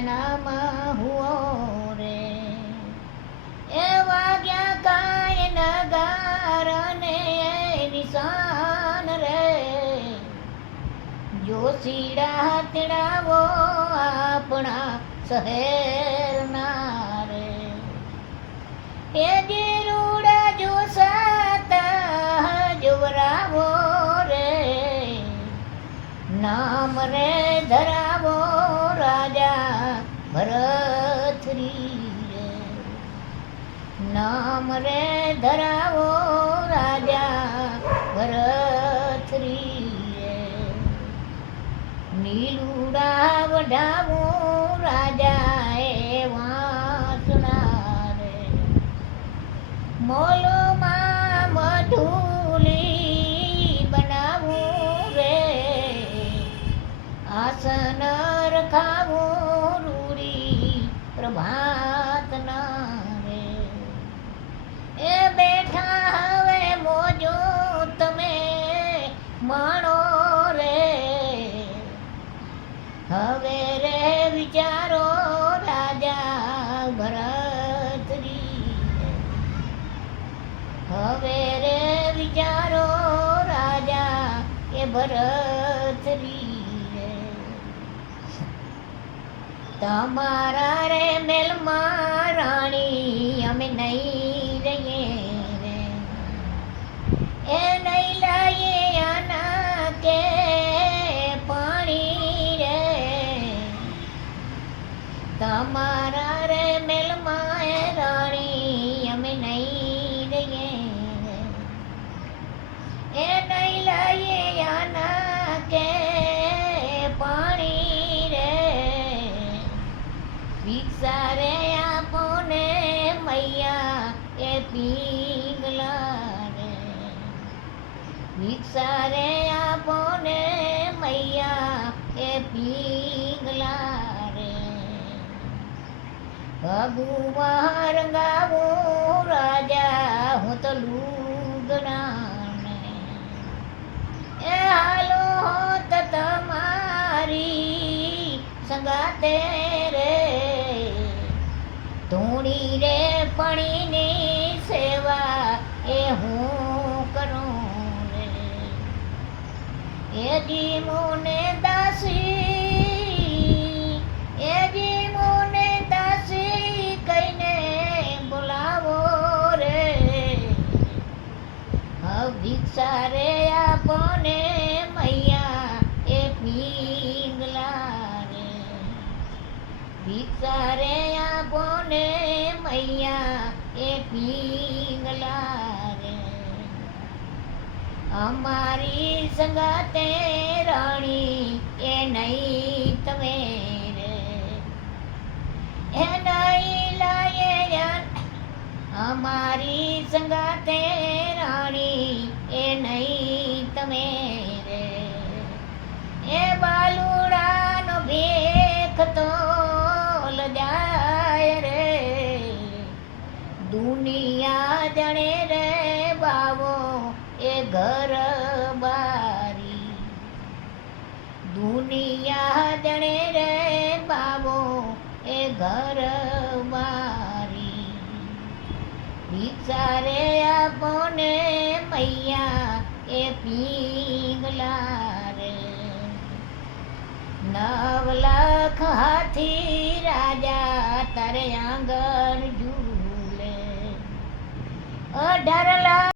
અંજનામાં હુઓ રે એ વાગ્યા કાય નગારને નિશાન રે જોશીડા તેડાવો આપણા શહેરના રે એ જે રૂડા જોસાતા જોવરાવો રે નામ રે ધરાવો રાજા ભરથરી રે નામ રે ધરાવો રાજા ભરથરી રે નીલુડા વઢાવો રાજા એ વાંસણા રે મોલોમાં મધુલી બનાવું રે આસન રખાવું રૂડી પ્રભાતના રે એ બેઠા હવે મોજો તમે માણો રે હવે રે વિચારો રાજા ભરતરી હવે રે વિચારો રાજા એ ભરતરી રે તમારા રે મેલમાં રાણી અમે નહીં રહીએ રે એ નહીં લાઈએ આના કે પાણી રે તમારા રે મેલમાં એ રાણી અમે નહીં રહીએ એ નહીં લાઈએ આના કે પાણી રે ભિક્ષા રે આપોને મૈયા એ પીંગલા રે ભિક્ષા રે આપોને મૈયા એ પીંગલા રે ભગુમાં રંગાવું રાજા હું તો લુગડાને એ હાલો હોત તમારી સંગાતે રે ધૂણી રે પણીની સેવા એ હું કરું રે એ જી મોને દાસી એ જી મોને દાસી કઈને બોલાવો રે ભિક્ષા રે આપોને મૈયા એ પીંગલા રે ભિક્ષા રે આપોને મૈયા એ પીંગલા રે અમારી સંગાતે રાણી એ નહીં તમે રે એ નહીં લાયે અમારી સંગાતે રાણી એ નહીં તમે રે એ બાલુડાનો ભેખ તો લજાય રે દુનિયા જણે રે બાવો એ ઘર બારી દુનિયા જણે રે બાવો એ ઘર બારી ભિક્ષા રે આપોને મૈયા એ પીંગલા રે 9 લાખ હાથી રાજા તારે આંગણ ઝૂલે 18